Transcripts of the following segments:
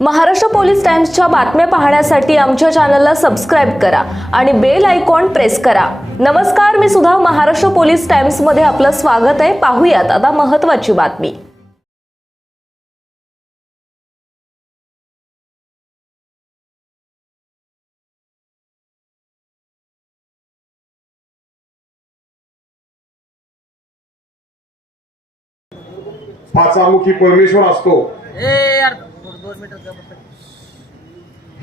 Maharashtra police टाइम्सच्या बातम्या पाहण्यासाठी आमच्या चॅनलला सबस्क्राईब करा आणि बेल आयकॉन प्रेस करा. नमस्कार मी सुद्धा महाराष्ट्र पोलीस टाइम्समध्ये आपलं स्वागत आहे. पाहूयात आता महत्त्वाची बातमी. पाचामुखी परमेश्वर असतो.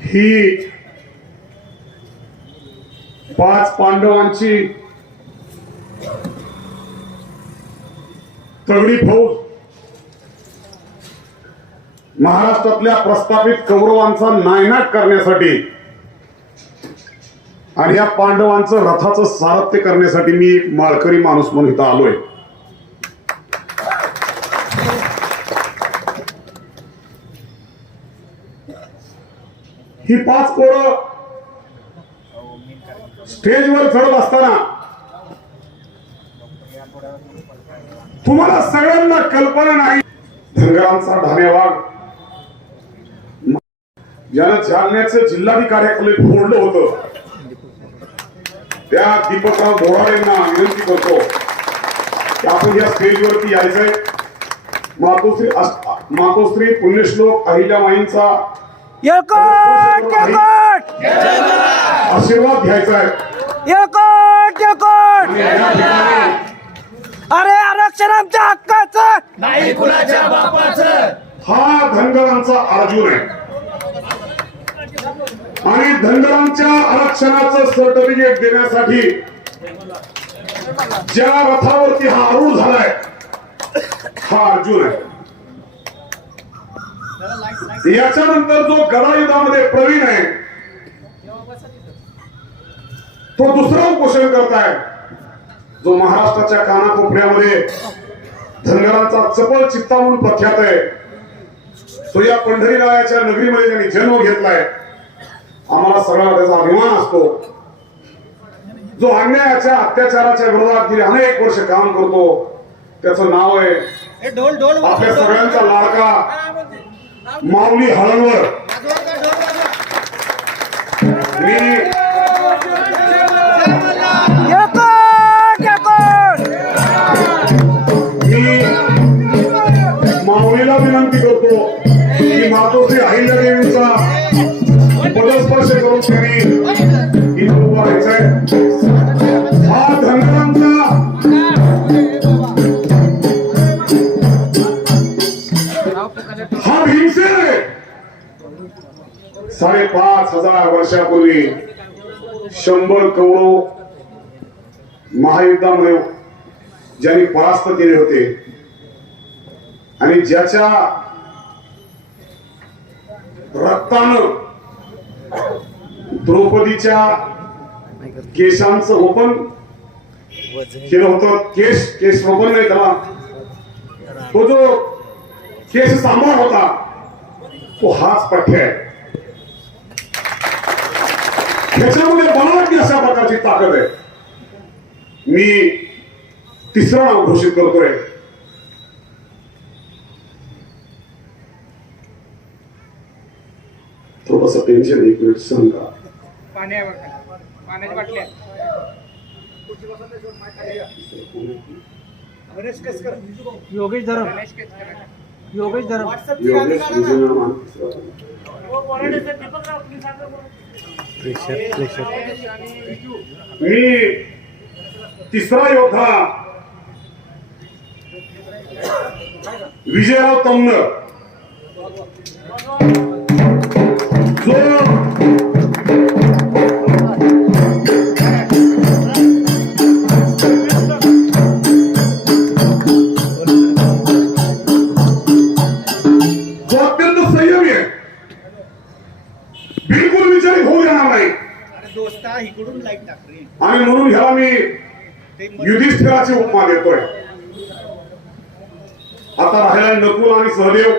ही पाच पांडवांची तगडी फौज. महाराष्ट्रातल्या प्रस्थापित कौरवांचा नायनाट करण्यासाठी आणि या पांडवांचं रथाचं सारथ्य करण्यासाठी मी एक माळकरी माणूस म्हणून इथं आलोय. ही पाच पोरं स्टेजवर चढत असताना तुम्हाला सगळ्यांना कल्पना नाही. धनगरांचा धान्यवाग ज्यानं जालन्याचं जिल्हाधिकाऱ्याकडे फोडलं होतं त्या दीपकराव बोराडेंना विनंती करतो की आपण या स्टेजवरती यायचंय. मातोश्री अस- मातोश्री पुण्यश्लोक अहिल्यामाईंचा एकट एकट आशीर्वाद घ्यायचा आहे. एकट एकट अरे आरक्षण आमच्या हक्काचं. हा धनगरांचा अर्जुन आहे. आणि धनगरांच्या आरक्षणाचं सर्टिफिकेट देण्यासाठी ज्या रथावरती हा आरूढ झालाय हा अर्जुन आहे. याच्यानंतर जो गदायुद्धामध्ये प्रवीण आहे तो दुसरं उपोषण करताय. जो महाराष्ट्राच्या कानाकोपऱ्यामध्ये धनगरांचा चपळ चित्ता म्हणून प्रख्यात आहे तो या पंढरी नावाच्या नगरीमध्ये ज्यांनी जन्म घेतलाय. आम्हाला सगळ्याला त्याचा अभिमान असतो. जो अन्यायाच्या अत्याचाराच्या विरोधात गेली अनेक वर्ष काम करतो त्याचं नाव आहे आपल्या सगळ्यांचा लाडका. माऊली हळणवर मी माऊलीला विनंती करतो की मातोश्री अहिल्यादेवींचा पदस्पर्श करून त्यांनी इथं उभा राहायचंय. साडेपाच हजार वर्षापूर्वी शंभर कौरव महायुद्धामध्ये ज्यांनी परास्त केले होते आणि ज्याच्या रक्तानं द्रौपदीच्या केशांचं ओपन केलं होतं. केश केस ओपन नाही त्याला तो जो केश सांभाळ होता तो हाच पठ्य आहे ह्याच्यामध्ये बनावटी अशा प्रकारची ताकद आहे. मी तिसरं नाव घोषित करतोय. थोडस टेन्शन एक मिनिट योगेश धरम योगेश धरम. योगेश विजय मान तिसरा. मी तिसरा योद्धा. विजयराव तमनर. बिलकुल विचारी होऊ देणार नाही. आणि म्हणून ह्याला मी युधिष्ठिराची उपमा देतोय. आता राहिला नकुल आणि सहदेव.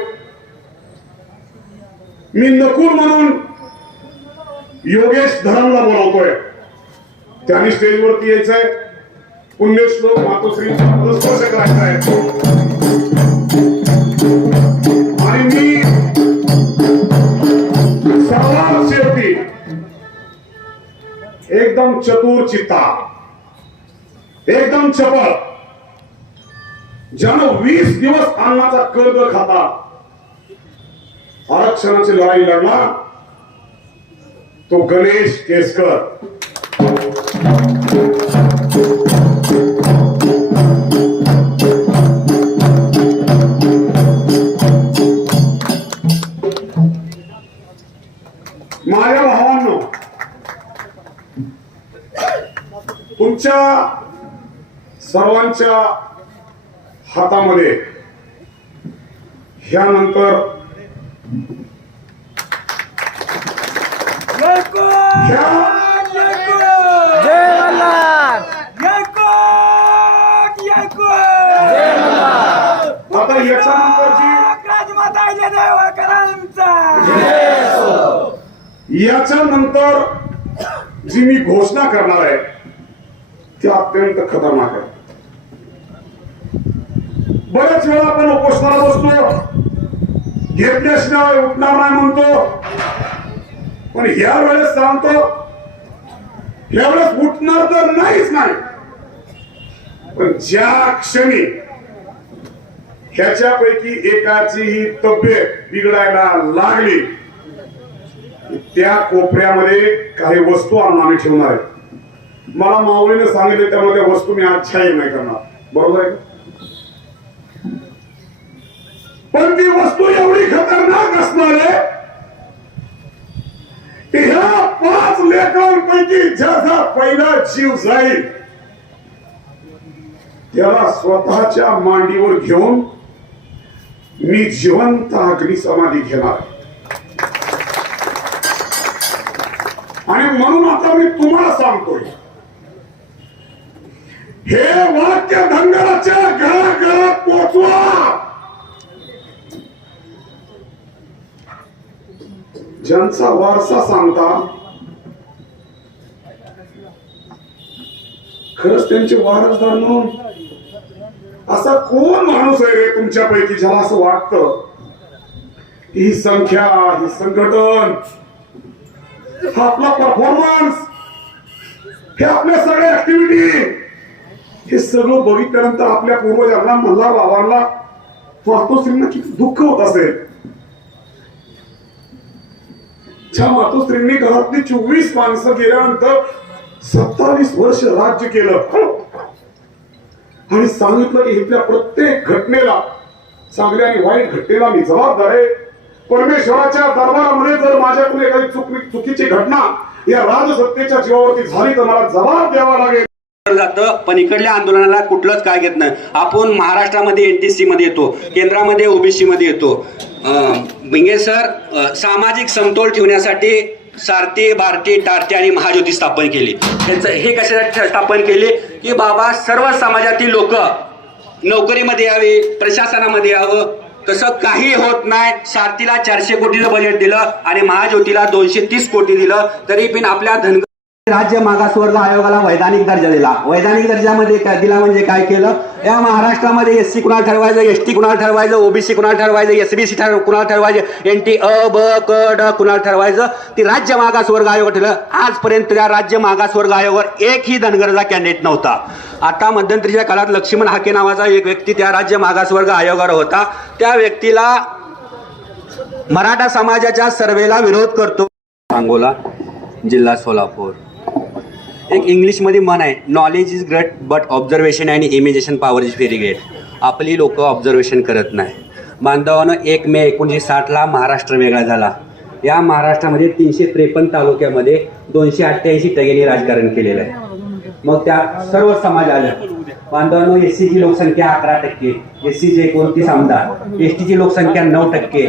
मी नकुल म्हणून योगेश धरमला बोलवतोय. त्यांनी स्टेजवरती यायचंय. पुण्यश्लोक मातोश्री स्पर्श करायचा आहे एकदम चतुर चित्ता. एकदम चपळ. ज्यानं वीस दिवस अन्नाचा कर्ज खाता आरक्षणाची लढाई लढला तो गणेश केसकर. तुमच्या सर्वांच्या हातामध्ये ह्यानंतर ह्या जय मल्हार यकोट यकोट आता याच्यानंतरची याच्यानंतर जी मी घोषणा करणार आहे ती अत्यंत खतरनाक आहे. बरेच वेळा आपण उपोषणाला बसतो. घेतल्याशिवाय उठणार नाही म्हणतो. पण या वेळेस सांगतो यावेळेस उठणार तर नाहीच नाही. पण ज्या क्षणी ह्याच्यापैकी एकाची ही तब्येत बिघडायला लागली त्या कोपऱ्यामध्ये काही वस्तू आणून आम्ही ठेवणार आहे मला माऊलीने सांगितले त्यामध्ये वस्तू मी आच्छाही नाही करणार. बरोबर आहे पण ती वस्तू एवढी खतरनाक असणार आहे ह्या पाच लेकरांपैकी ज्याचा पहिला जीव जाईल त्याला स्वतःच्या मांडीवर घेऊन मी जिवंत अग्नी समाधी घेणार आणि म्हणून आता मी तुम्हाला सांगतोय हे वाक्य धनगराच्या घराघरात पोचवा ज्यांचा वारसा सांगता खरंच त्यांचे वारसदार म्हणून? असा कोण माणूस आहे रे तुमच्यापैकी ज्याला असं वाटतं? ही संख्या ही संघटन हा आपला परफॉर्मन्स हे आपल्या सगळ्या ऍक्टिव्हिटी हे सगळं बघितल्यानंतर आपल्या पूर्वजांना मल्हार बाबांना मातोश्रींना किती दुःख होत असेल. ज्या मातोश्रींनी घरातली चोवीस माणसं गेल्यानंतर सत्तावीस वर्ष राज्य केलं. आणि सांगितलं की इथल्या प्रत्येक घटनेला चांगल्या आणि वाईट घटनेला मी जबाबदार आहे. परमेश्वराच्या दरबारामध्ये जर माझ्याकडून एखादी चुकी चुकीची घटना या राजसत्तेच्या जीवावरती झाली तर मला जबाब द्यावा लागेल. जातं पण इकडल्या आंदोलनाला कुठलंच काय घेत नाही. आपण महाराष्ट्रामध्ये एन टी सी मध्ये येतो केंद्रामध्ये ओबीसी मध्ये येतो. म्हणजे सर सामाजिक समतोल ठेवण्यासाठी सारथी भारती टारती आणि महाज्योती स्थापन केली. त्यांचं हे कशासाठी स्थापन केले? की बाबा सर्व समाजातील लोक नोकरीमध्ये यावे प्रशासनामध्ये यावं. तसं काही होत नाही. सारथीला चारशे कोटीचं बजेट दिलं आणि महाज्योतीला दोनशे तीस कोटी दिलं. तरी पण आपल्या धनगर राज्य मागासवर्ग आयोगाला वैधानिक दर्जा दिला वैधानिक दर्जामध्ये काय दिला म्हणजे काय केलं? या महाराष्ट्रामध्ये एस सी कुणाला ठरवायचं एस टी कुणाला ठरवायचं ओबीसी कुणाला ठरवायचं एस बी सी कुणाला ठरवायचं एन टी अ ब क ड कुणाला ठरवायचं? ती राज्य मागासवर्ग आयोग ठरलं. आजपर्यंत त्या राज्य मागासवर्ग आयोगावर एकही धनगरजा कॅन्डिडेट नव्हता. आता मध्यंतरीच्या काळात लक्ष्मण हाके नावाचा एक व्यक्ती त्या राज्य मागासवर्ग आयोगावर होता. त्या व्यक्तीला मराठा समाजाच्या सर्वेला विरोध करतो. सांगोला जिल्हा सोलापूर. एक इंग्लिशमध्ये मन आहे knowledge is great but observation and imagination power is very great आपली लोक ऑब्झर्वेशन करत नाही. बांधवानं एक मे एकोणीसशे साठला महाराष्ट्र वेगळा झाला. या महाराष्ट्रामध्ये तीनशे त्रेपन्न तालुक्यामध्ये दोनशे अठ्ठ्याऐंशी टक्क्यांनी राजकारण केलेलं आहे. मग त्या सर्व समाज आलं. बांधवांनो एस सीची लोकसंख्या अकरा टक्के एस सीचे एकोणतीस आमदार एस टीची लोकसंख्या नऊ टक्के.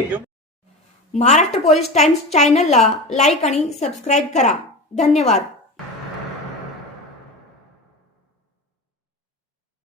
महाराष्ट्र पोलीस टाइम्स चॅनलला लाईक आणि सबस्क्राईब करा. धन्यवाद.